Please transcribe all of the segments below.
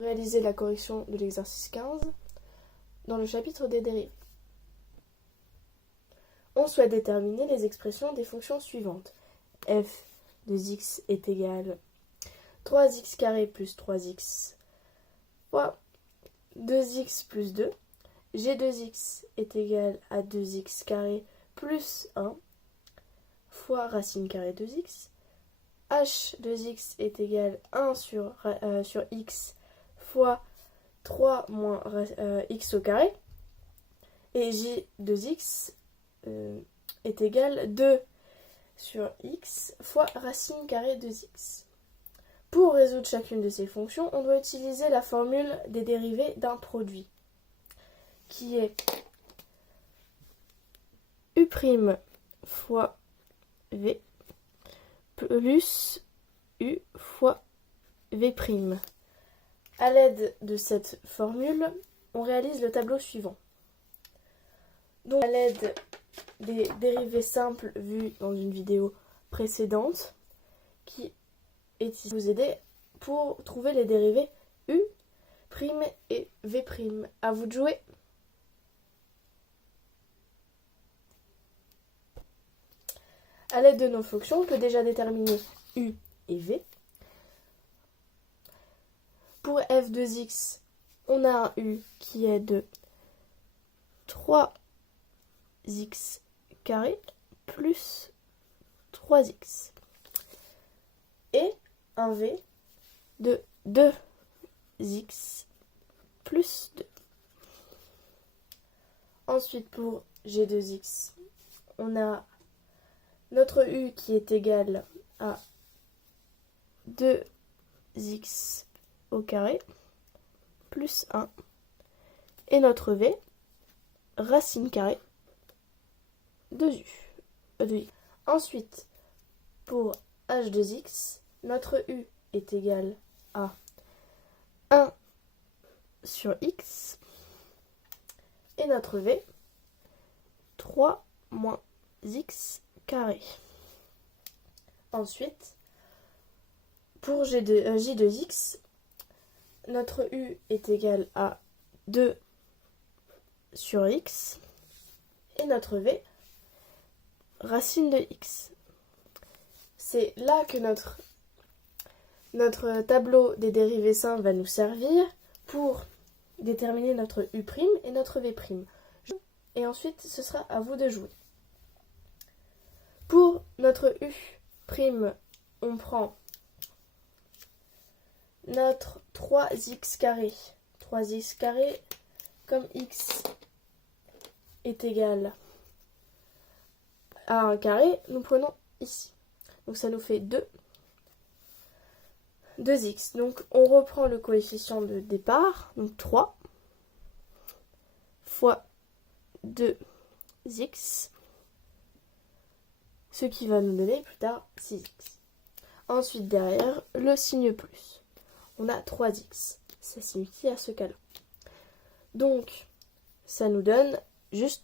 Réaliser la correction de l'exercice 15 dans le chapitre des dérivées. On souhaite déterminer les expressions des fonctions suivantes. F de x est égal 3x carré plus 3x fois 2x plus 2. G de x est égal à 2x carré plus 1 fois racine carrée de x. H de x est égal à 1 sur x fois 3 moins x au carré. Et j de x est égal 2 sur x fois racine carrée de x. Pour résoudre chacune de ces fonctions, on doit utiliser la formule des dérivées d'un produit, qui est u' fois v plus u fois v'. À l'aide de cette formule, on réalise le tableau suivant. Donc, à l'aide des dérivées simples vues dans une vidéo précédente, qui est ici vous aider pour trouver les dérivées u' et v'. À vous de jouer. À l'aide de nos fonctions, on peut déjà déterminer u et v. Pour f de x, on a un u qui est de 3x carré plus 3x. Et un v de 2x plus 2. Ensuite, pour g de x, on a notre u qui est égal à 2x au carré plus 1 et notre v racine carrée de u. Ensuite, pour h de x, notre u est égal à 1 sur x et notre v 3 moins x carré. Ensuite, pour j de x, notre u est égal à 2 sur x et notre v racine de x. C'est là que notre tableau des dérivées simples va nous servir pour déterminer notre u' et notre v'. Et ensuite, ce sera à vous de jouer. Pour notre u', on prend notre 3x carré. 3x carré, comme x est égal à 1 carré, nous prenons ici. Donc ça nous fait 2x. Donc on reprend le coefficient de départ, donc 3 fois 2x, ce qui va nous donner plus tard 6x. Ensuite derrière, le signe plus. On a 3x. Ça signifie à ce cas-là. Donc, ça nous donne juste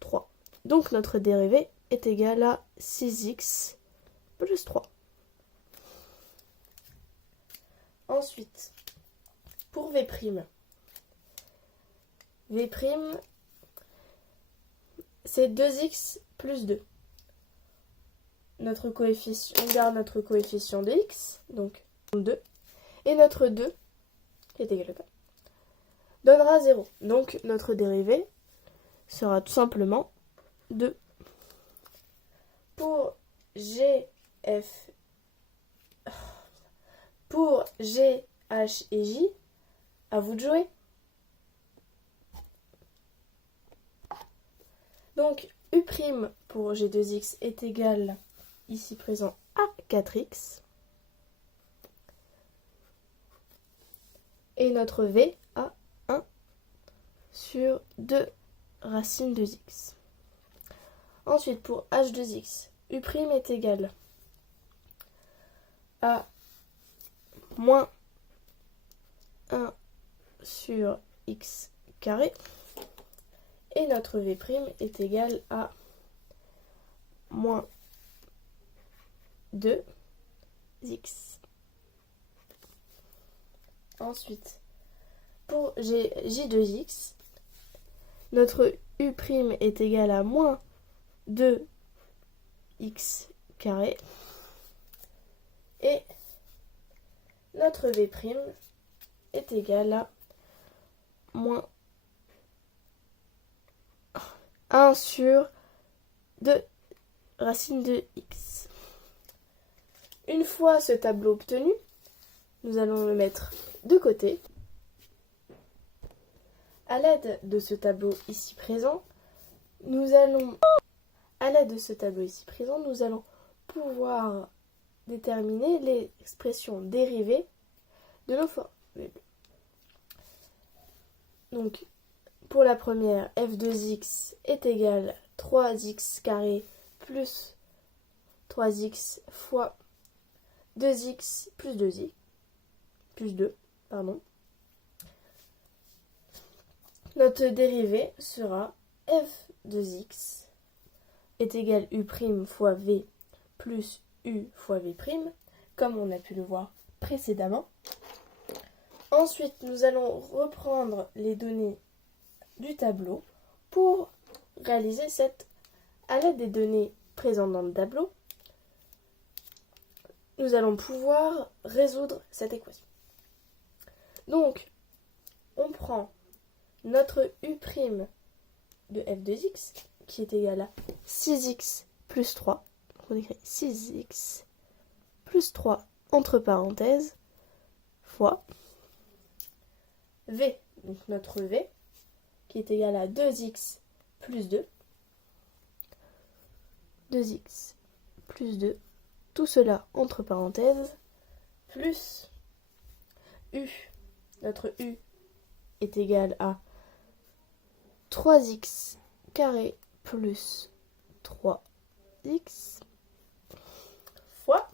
3. Donc, notre dérivée est égal à 6x plus 3. Ensuite, pour v'. V', c'est 2x plus 2. Notre coefficient, on garde notre coefficient de x, donc 2. Et notre 2, qui est égal à 4, donnera 0. Donc notre dérivée sera tout simplement 2. Pour G, H et J, à vous de jouer. Donc U' pour G2X est égal, ici présent, à 4x. Et notre V à 1 sur 2 racine de x. Ensuite, pour h de x, U' est égal à moins 1 sur x carré. Et notre V' est égal à moins 2x. Ensuite, pour j2x, notre u' est égal à moins 2x carré et notre v' est égal à moins 1 sur 2 racine de x. Une fois ce tableau obtenu, nous allons le mettre de côté. À l'aide de ce tableau ici présent, nous allons pouvoir déterminer les expressions dérivées de nos formules. Donc, pour la première, f2x est égal à 3x carré plus 3x fois 2x plus 2, Notre dérivée sera f2x est égal u' fois v plus u fois v', comme on a pu le voir précédemment. Ensuite, nous allons reprendre les données du tableau pour réaliser à l'aide des données présentes dans le tableau, nous allons pouvoir résoudre cette équation. Donc, on prend notre u' de f2x qui est égal à 6x plus 3. On écrit 6x plus 3 entre parenthèses fois v, donc notre v, qui est égal à 2x plus 2. 2x plus 2, tout cela entre parenthèses, plus u. Notre u est égal à 3x carré plus 3x fois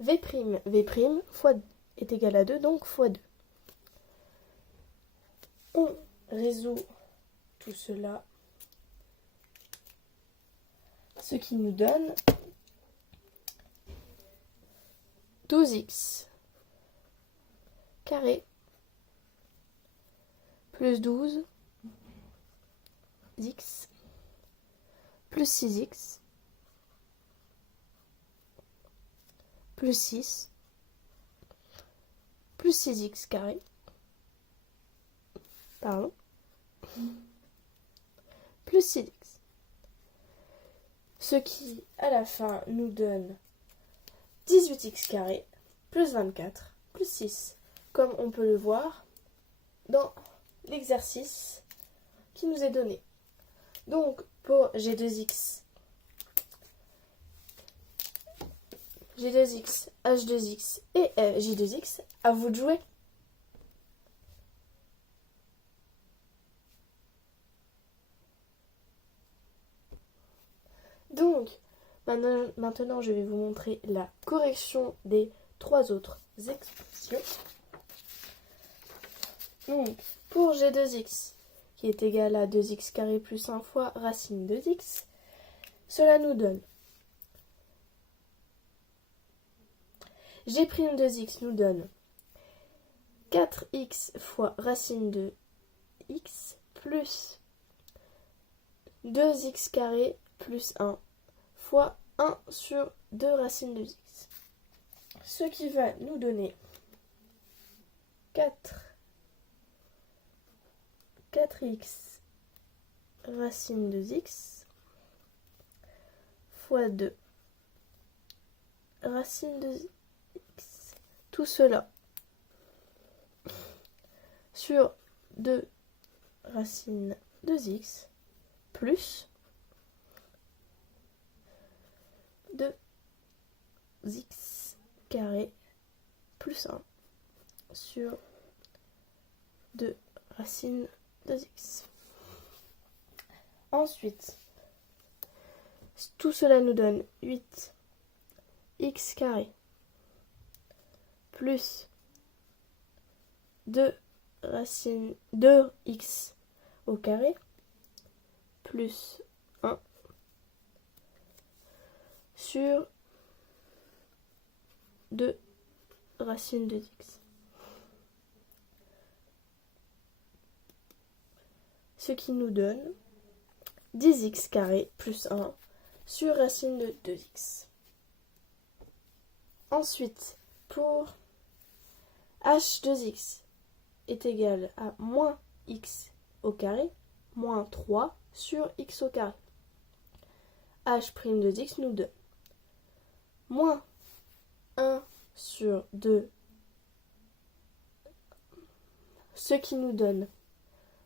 v'. V' fois est égal à 2, donc fois 2. On résout tout cela, ce qui nous donne 12x carré plus 12x plus 6x plus 6 plus 6x carré plus 6x. Ce qui, à la fin, nous donne 18x carré plus 24 plus 6, comme on peut le voir dans l'exercice qui nous est donné. Donc, pour G2X, H2X et J2X, à vous de jouer. Donc, maintenant, je vais vous montrer la correction des 3 autres expressions. Donc, pour G2X, qui est égal à 2x carré plus 1 fois racine de x, cela nous donne G'2x nous donne 4x fois racine de x plus 2x carré plus 1 fois 1 sur 2 racines de x. Ce qui va nous donner 4x racine de x fois 2 racine de x. Tout cela sur 2 racines de x plus 2x carré plus 1 sur 2 racines de x. Ensuite, tout cela nous donne 8x carré plus 2x au carré plus 1 sur 2 racines de x. ce qui nous donne 10x carré plus 1 sur racine de 2x. Ensuite, pour h2x est égal à moins x au carré moins 3 sur x au carré. h' de x nous donne moins 1 sur 2, ce qui nous donne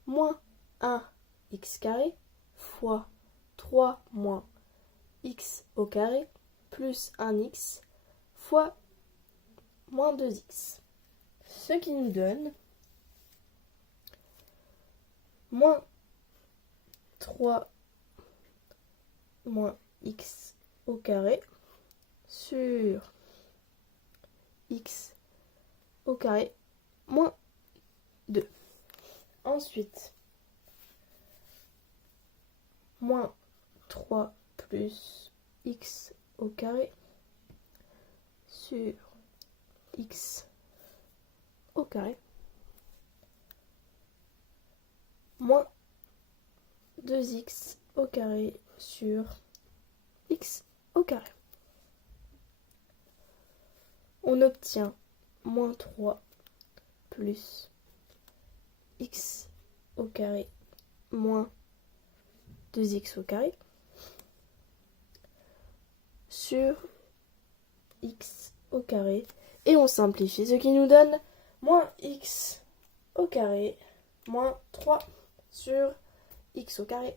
moins 1x carré fois 3 moins x au carré plus 1x fois moins 2x. Ce qui nous donne moins 3 moins x au carré sur x au carré moins 2. Ensuite, moins 3 plus x au carré sur x au carré moins 2x au carré sur x au carré. On obtient moins 3 plus x au carré moins 2x au carré sur x au carré. Et on simplifie, ce qui nous donne moins x au carré moins 3 sur x au carré.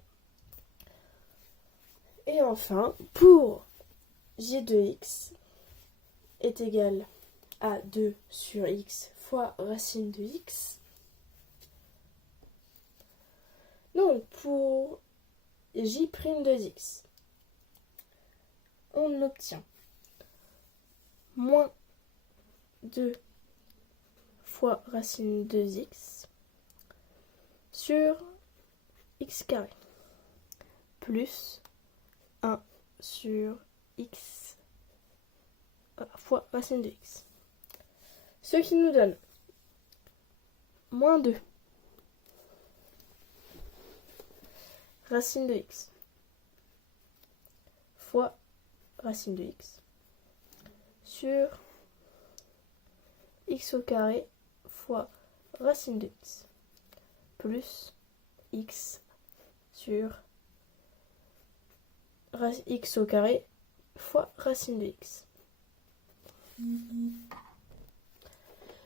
Et enfin, pour j de x est égal à 2 sur x fois racine de x. Donc pour j' de x, on obtient moins 2 fois racine de x sur x carré plus 1 sur x fois racine de x. Ce qui nous donne moins 2 racine de x fois racine de x sur x au carré fois racine de x plus x sur x au carré fois racine de x.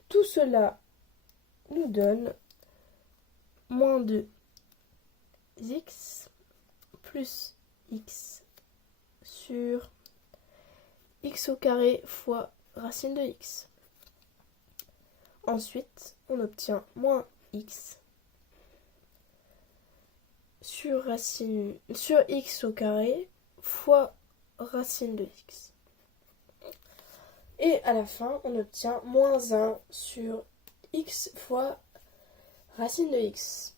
Tout cela nous donne moins 2x plus x sur x au carré fois racine de x. Ensuite, on obtient moins x sur x au carré fois racine de x. Et à la fin, on obtient moins 1 sur x fois racine de x.